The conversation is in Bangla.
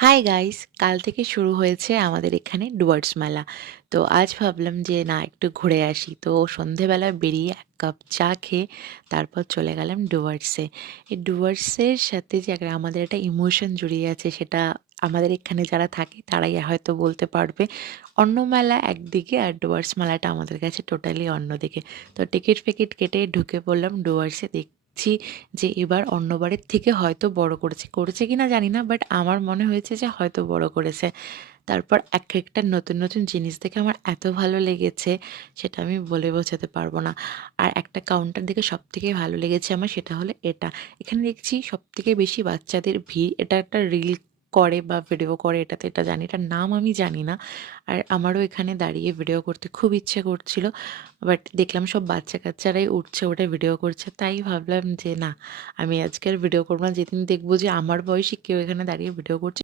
হাই গাইস, কাল থেকে শুরু হয়েছে আমাদের এখানে ডুয়ার্স মেলা। তো আজ ভাবলাম যে না একটু ঘুরে আসি। তো সন্ধেবেলা বেরিয়ে ১ কাপ চা খেয়ে তারপর চলে গেলাম ডুয়ার্সে। এই ডুয়ার্সের সাথে যে আমাদের একটা ইমোশন জড়িয়ে আছে সেটা আমাদের এখানে যারা থাকে তারাই হয়তো বলতে পারবে। অন্য মেলা একদিকে আর ডুয়ার্স মেলাটা আমাদের কাছে টোটালি অন্যদিকে। তো টিকিট-ফিকিট কেটে ঢুকে পড়লাম ডুয়ার্সে। দেখছি যে এবার অন্যবারের থেকে হয়তো বড় করেছে। করেছে কিনা জানি না, বাট আমার মনে হয়েছে যে হয়তো বড় করেছে। তারপর একেকটা নতুন, নতুন জিনিস দেখে আমার এত ভালো লেগেছে সেটা আমি বলে বোঝাতে পারব না। আর একটা কাউন্টার দেখে সবথেকে ভালো লেগেছে আমার, সেটা হলো এটা। এখানে দেখছি সবথেকে বেশি বাচ্চাদের ভিড়। এটা একটা রিল করে বা ভিডিও করে, এটা জানি। এটার নাম আমি জানি না। আর আমারও এখানে দাঁড়িয়ে ভিডিও করতে খুব ইচ্ছে করছিল। বাট দেখলাম সব বাচ্চা-কাচ্চারাই উঠছে, উঠে ভিডিও করছে। তাই ভাবলাম যে না, আমি আজকে আর ভিডিও করব না। যেদিন দেখব যে আমার বয়সী কেউ এখানে দাঁড়িয়ে ভিডিও করছে